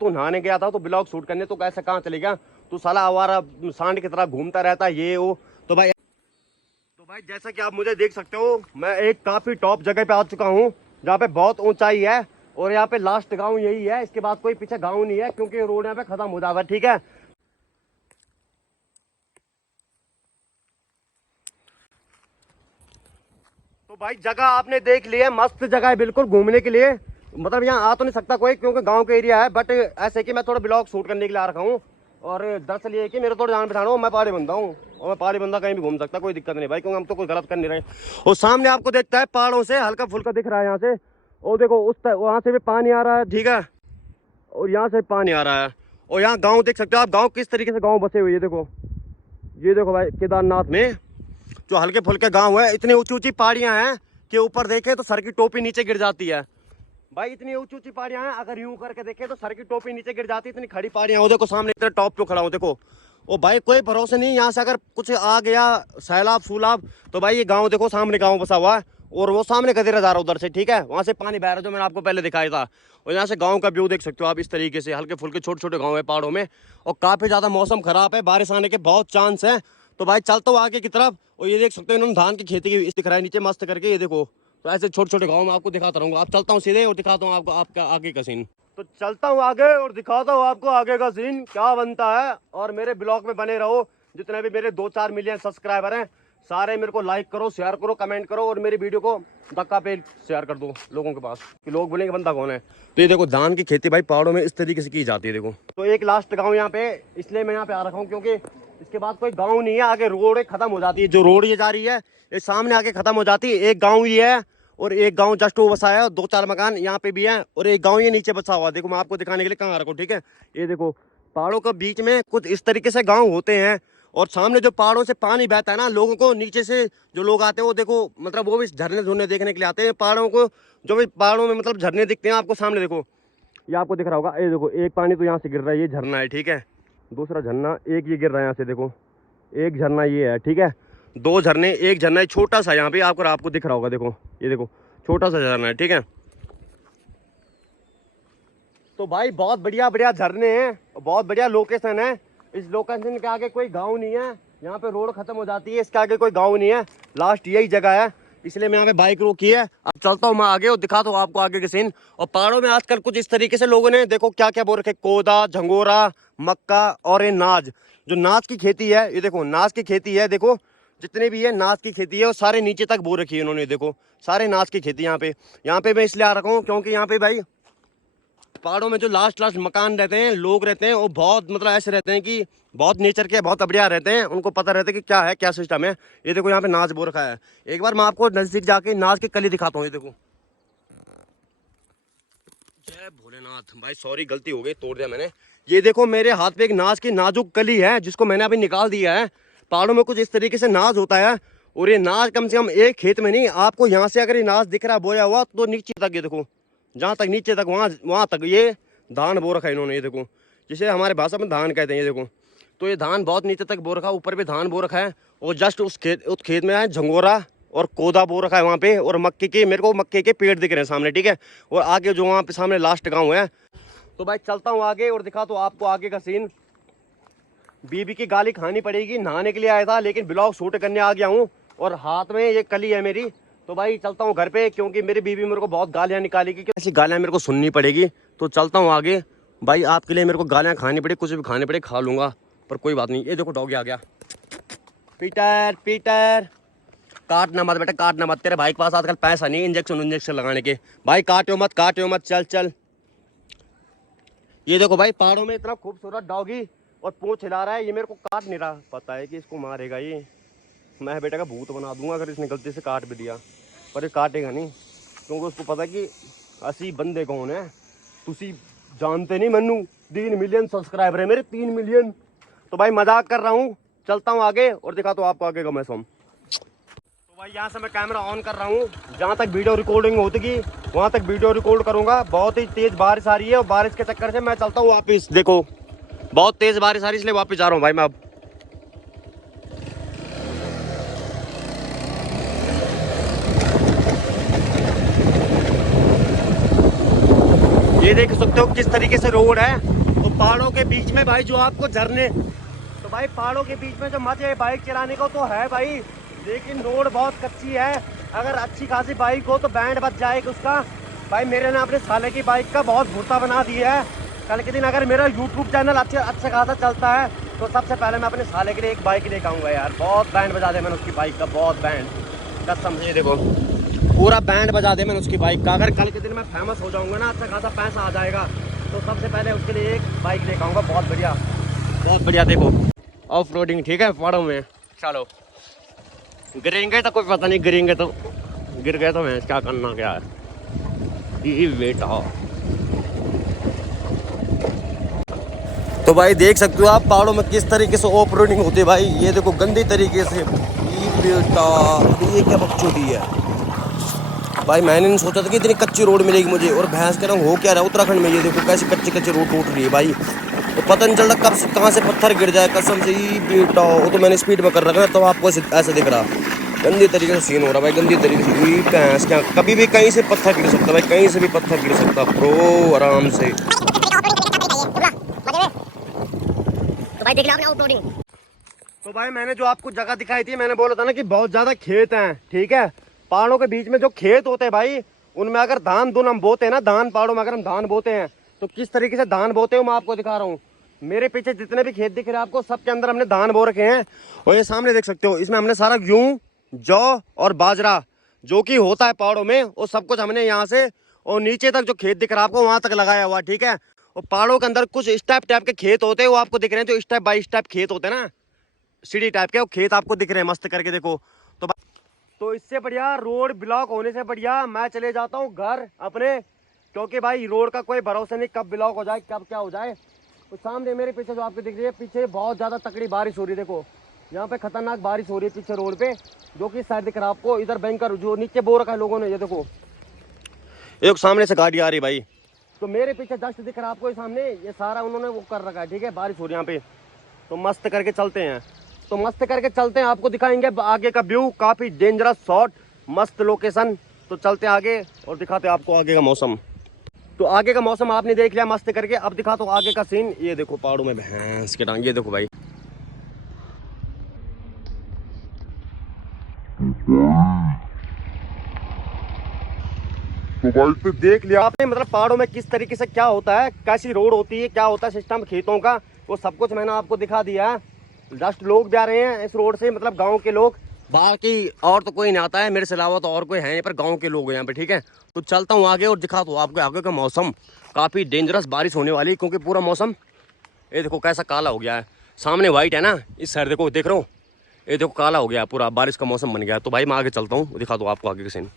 तो नहाने गया था तो ब्लॉग शूट करने, तो कैसे कहाँ चले गया, तो साला आवारा सांड की तरह घूमता रहता है ये वो। तो भाई जैसा कि आप मुझे देख सकते हो, मैं एक काफी टॉप जगह पे आ चुका हूँ जहाँ पे बहुत ऊंचाई है, और यहाँ पे लास्ट गांव यही है, इसके बाद कोई पीछे गांव नहीं है क्योंकि रोड यहाँ पे खत्म हो जाता है। ठीक है, तो भाई जगह आपने देख ली है, मस्त जगह है बिल्कुल घूमने के लिए। मतलब यहाँ आ तो नहीं सकता कोई क्योंकि गांव का एरिया है, बट ऐसे कि मैं थोड़ा ब्लॉग शूट करने के लिए आ रखा हूँ। और दरअसल ये है कि मेरे थोड़ा जान पहचान हो, मैं पहाड़ी बंदा हूँ और मैं पहाड़ी बंदा कहीं भी घूम सकता, कोई दिक्कत नहीं भाई, क्योंकि हम तो कोई गलत कर नहीं रहे। और सामने आपको देखता है पहाड़ों से हल्का फुल्का दिख रहा है यहाँ से, और देखो उस वहाँ से भी पानी आ रहा है, ठीक है, और यहाँ से पानी आ रहा है। और यहाँ गाँव देख सकते हो आप, गाँव किस तरीके से गाँव बसे हुए, ये देखो भाई केदारनाथ में जो हल्के फुल्के गांव है, इतनी ऊंची ऊंची पहाड़ियां हैं कि ऊपर देखे तो सर की टोपी नीचे गिर जाती है। भाई इतनी ऊंची ऊंची पहाड़ियां हैं, अगर यूं करके देखे तो सर की टोपी नीचे गिर जाती है, इतनी खड़ी पहाड़ियां। देखो सामने इतने टॉप पे खड़ा हूं, देखो। ओ भाई कोई भरोसा नहीं, यहाँ से अगर कुछ आ गया सैलाब सूलाब तो भाई ये गाँव देखो, सामने गाँव बसा हुआ है, और वो सामने गदेरा जा रहा उधर से, ठीक है, वहां से पानी बह रहा है जो मैंने आपको पहले दिखाया था। और यहाँ से गाँव का व्यू देख सकते हो आप, इस तरीके से हल्के फुल्के छोटे छोटे गाँव है पहाड़ों में, और काफी ज्यादा मौसम खराब है, बारिश आने के बहुत चांस है। तो भाई चलता हूँ आगे की तरफ, और ये देख सकते हो इन्होंने धान की खेती की दिख रहा है नीचे मस्त करके, ये देखो। तो ऐसे छोटे छोटे गाँव में आपको दिखाता रहूंगा, आप चलता हूँ सीधे और दिखाता हूँ आपको आपका आगे का सीन। तो चलता हूँ आगे और दिखाता हूँ आपको आगे का सीन क्या बनता है, और मेरे ब्लॉग में बने रहो। जितने भी मेरे 2-4 मिलियन सब्सक्राइबर हैं, सारे मेरे को लाइक करो, शेयर करो, कमेंट करो, और मेरी वीडियो को धक्का पे शेयर कर दो लोगों के पास कि लोग बोलेंगे बंदा कौन है। तो ये देखो धान की खेती भाई पहाड़ों में इस तरीके से की जाती है, देखो। तो एक लास्ट गाँव यहाँ पे, इसलिए मैं यहाँ पे आ रखा हूँ क्योंकि इसके बाद कोई गाँव नहीं है, आगे रोड खत्म हो जाती है, जो रोड ये जा रही है ये सामने आके खत्म हो जाती है। एक गाँव ये है और एक गांव जस्ट वो बसा है, 2-4 मकान यहाँ पे भी हैं, और एक गांव ये नीचे बसा हुआ। देखो मैं आपको दिखाने के लिए कहाँ आ रखा हूँ, ठीक है। ये देखो पहाड़ों के बीच में कुछ इस तरीके से गांव होते हैं, और सामने जो पहाड़ों से पानी बहता है ना, लोगों को नीचे से जो लोग आते हैं वो देखो, मतलब वो भी झरने झुरने देखने के लिए आते हैं पहाड़ों को। जो भी पहाड़ों में मतलब झरने दिखते हैं आपको सामने, देखो ये आपको दिख रहा होगा, ये देखो एक पानी तो यहाँ से गिर रहा है, ये झरना है, ठीक है। दूसरा झरना एक ये गिर रहा है यहाँ से, देखो एक झरना ये है, ठीक है। 2 झरने, एक झरना छोटा सा यहाँ पे आपको दिख रहा होगा, देखो ये देखो छोटा सा झरना है, ठीक है। तो भाई बहुत बढ़िया बढ़िया झरने हैं, बहुत बढ़िया लोकेशन है। इस लोकेशन के आगे कोई गांव नहीं है, यहाँ पे रोड खत्म हो जाती है, इसके आगे कोई गांव नहीं है, लास्ट यही जगह है, इसलिए मैं यहाँ पे बाइक रोकी है। अब चलता हूँ मैं आगे और दिखाता हूँ आपको आगे के सीन। और पहाड़ों में आजकल कुछ इस तरीके से लोगों ने देखो क्या क्या बोल रखे, कोदा, झंगोरा, मक्का और ये नाज, जो नाज की खेती है, ये देखो नाज की खेती है, देखो जितने भी है नाज की खेती है वो सारे नीचे तक बो रखी है इन्होंने, देखो सारे नाज की खेती यहाँ पे मैं इसलिए आ रखा हूँ क्योंकि यहाँ पे भाई पहाड़ों में जो लास्ट लास्ट मकान रहते हैं, लोग रहते हैं, वो बहुत मतलब ऐसे रहते हैं कि बहुत नेचर के बहुत बढ़िया रहते हैं, उनको पता रहता है कि क्या है क्या सिस्टम है। ये देखो यहाँ पे नाच बो रखा है, एक बार मैं आपको नजदीक जाके नाच की कली दिखाता हूँ, ये देखो। जय भोलेनाथ, भाई सॉरी गलती हो गई, तोड़ दिया मैंने। ये देखो मेरे हाथ पे एक नाच की नाजुक कली है जिसको मैंने अभी निकाल दिया है। पहाड़ों में कुछ इस तरीके से नाज होता है, और ये नाज कम से कम एक खेत में नहीं, आपको यहाँ से अगर ये नाज दिख रहा है बोया हुआ तो नीचे तक, ये देखो जहाँ तक नीचे तक वहाँ तक ये धान बो रखा है इन्होंने, ये देखो जिसे हमारे भाषा में धान कहते हैं, ये देखो। तो ये धान बहुत नीचे तक बो रखा है, ऊपर भी धान बो रखा है, और जस्ट उस खेत में है झंगोरा और कोदा बो रखा है वहाँ पे, और मक्के के मेरे को मक्के के पेड़ दिख रहे हैं सामने, ठीक है। और आगे जो वहाँ पे सामने लास्ट गाँव है। तो भाई चलता हूँ आगे और दिखा तो आपको आगे का सीन। बीबी की गाली खानी पड़ेगी, नहाने के लिए आया था लेकिन ब्लॉग शूट करने आ गया हूँ, और हाथ में ये कली है मेरी। तो भाई चलता हूँ घर पे क्योंकि मेरी बीबी मेरे को बहुत गालियाँ निकालेगी, कि ऐसी गालियाँ मेरे को सुननी पड़ेगी। तो चलता हूँ आगे भाई, आपके लिए मेरे को गालियाँ खानी पड़े, कुछ भी खाने पड़े खा लूँगा, पर कोई बात नहीं। ये देखो डॉगी आ गया, पीटर पीटर काटना मत बेटा, काटना मत, तेरे भाई के पास आजकल पैसा नहीं इंजेक्शन लगाने के, भाई काटो मत, चल चल। ये देखो भाई पहाड़ों में इतना खूबसूरत डॉगी और पूंछ हिला रहा है, ये मेरे को काट नहीं रहा, पता है कि इसको मारेगा ये, मैं बेटा का भूत बना दूंगा अगर इसने गलती से काट भी दिया, पर ये काटेगा नहीं क्योंकि उसको पता है कि असली बंदे कौन है। तुसी जानते नहीं मन्नू, 3 मिलियन सब्सक्राइबर है मेरे, 3 मिलियन। तो भाई मजाक कर रहा हूँ, चलता हूँ आगे और दिखाता हूँ आपको आगे का मौसम। तो भाई यहाँ से मैं कैमरा ऑन कर रहा हूँ, जहाँ तक वीडियो रिकॉर्डिंग होती वहाँ तक वीडियो रिकॉर्ड करूँगा। बहुत ही तेज बारिश आ रही है और बारिश के चक्कर से मैं चलता हूँ वापिस, देखो बहुत तेज बारिश आ रही है इसलिए वापिस जा रहा हूँ भाई मैं अब। ये देख सकते हो किस तरीके से रोड है। तो पहाड़ों के बीच में भाई जो आपको झरने, तो भाई पहाड़ों के बीच में जो मजे है बाइक चलाने को तो है भाई, लेकिन रोड बहुत कच्ची है। अगर अच्छी खासी बाइक हो तो बैंड बच जाएगा उसका। भाई मेरे ने अपने साले की बाइक का बहुत भुर्ता बना दिया है। कल के दिन अगर मेरा यूट्यूब चैनल अच्छा खासा चलता है तो सबसे पहले मैं अपने साले के लिए एक बाइक लेकर आऊँगा यार। बहुत बैंड बजा दे मैंने उसकी बाइक का, बहुत बैंड कसम से। देखो पूरा बैंड बजा दे मैंने उसकी बाइक का। अगर कल के दिन मैं फेमस हो जाऊँगा ना, अच्छा खासा पैसा आ जाएगा, तो सबसे पहले उसके लिए एक बाइक लेकर आऊँगा। बहुत बढ़िया बहुत बढ़िया। देखो ऑफ रोडिंग ठीक है पहाड़ों में। चलो गिरेंगे तो कोई पता नहीं, गिरेंगे तो गिर गए तो मैं क्या करना क्या है ये बेटा। तो भाई देख सकते हो आप पहाड़ों में किस तरीके से ऑफ रोडिंग होती है भाई। ये देखो गंदी तरीके से ये बेटा, ये क्या बकचोदी है भाई। मैंने नहीं सोचा था कि इतनी कच्ची रोड मिलेगी मुझे। और भैंस के रंग हो क्या रहा है उत्तराखंड में, ये देखो कैसी कच्ची कच्ची रोड टूट रही है भाई। तो पता नहीं चल रहा कब से कहाँ से पत्थर गिर जाए कसम से। ये बेटा वो तो मैंने स्पीड में कर रखा है तो आपको ऐसे दिख रहा। गंदी तरीके से सीन हो रहा भाई, गंदी तरीके से। ये भैंस क्या कभी भी कहीं से पत्थर गिर सकता भाई, कहीं से भी पत्थर गिर सकता प्रो आराम से। तो भाई देख लो आपने ऑफ रोडिंग। तो भाई मैंने जो आपको जगह दिखाई थी, मैंने बोला था ना कि बहुत ज्यादा खेत हैं ठीक है। पहाड़ों के बीच में जो खेत होते हैं भाई, उनमें अगर धान दून हम बोते हैं ना, धान पहाड़ों में अगर हम धान बोते हैं तो किस तरीके से धान बोते हैं मैं आपको दिखा रहा हूँ। मेरे पीछे जितने भी खेत दिख रहे हैं आपको, सबके अंदर हमने धान बो रखे हैं। और ये सामने देख सकते हो इसमें हमने सारा गेहूं, जौ और बाजरा जो कि होता है पहाड़ों में, वो सब कुछ हमने यहाँ से और नीचे तक जो खेत दिख रहा है आपको वहां तक लगाया हुआ ठीक है। और पहाड़ों के अंदर कुछ इस टाइप के खेत होते हैं, वो आपको दिख रहे हैं जो इस टाइप बाई इस टाइप खेत होते हैं ना, सीढ़ी टाइप के वो खेत आपको दिख रहे हैं मस्त करके। देखो तो इससे बढ़िया रोड ब्लॉक होने से बढ़िया मैं चले जाता हूँ घर अपने, क्योंकि भाई रोड का कोई भरोसा नहीं कब ब्लॉक हो जाए कब क्या हो जाए। तो सामने मेरे पीछे जो आपको दिख रही है, पीछे बहुत ज़्यादा तकड़ी बारिश हो रही है। देखो यहाँ पे खतरनाक बारिश हो रही है पीछे रोड पे, जो कि शायद दिख रहा है आपको। इधर बैंकर जो नीचे बो रखा है लोगों ने, ये देखो एक सामने से गाड़ी आ रही भाई। तो मेरे पीछे जस्ट दिख रहा है आपको ये सामने, ये सारा उन्होंने वो कर रखा है ठीक है। बारिश हो रही है यहाँ पे, तो मस्त करके चलते हैं। तो मस्त करके चलते हैं, आपको दिखाएंगे आगे का व्यू, काफ़ी डेंजरस शॉट, मस्त लोकेशन। तो चलते हैं आगे और दिखाते हैं आपको आगे का मौसम। तो आगे का मौसम आपने देख लिया मस्त करके, अब दिखा तो आगे का सीन। ये देखो पहाड़ों में भैंस के टांग, ये देखो भाई। तो भाई तो देख लिया आपने मतलब पहाड़ों में किस तरीके से क्या होता है, कैसी रोड होती है, क्या होता है सिस्टम खेतों का, वो सब कुछ मैंने आपको दिखा दिया है। जस्ट लोग जा रहे हैं इस रोड से, मतलब गांव के लोग, बाकी और तो कोई नहीं आता है मेरे से अलावा, तो और कोई है नहीं, पर गांव के लोग हैं यहाँ पे ठीक है। तो चलता हूँ आगे और दिखा दो आपको आगे का मौसम। काफ़ी डेंजरस बारिश होने वाली है क्योंकि पूरा मौसम ये देखो कैसा काला हो गया है। सामने वाइट है ना, इस साइड देखो देख रहा हूँ, ये देखो काला हो गया पूरा, बारिश का मौसम बन गया है। तो भाई मैं आगे चलता हूँ, दिखा दो आपको आगे का सीन।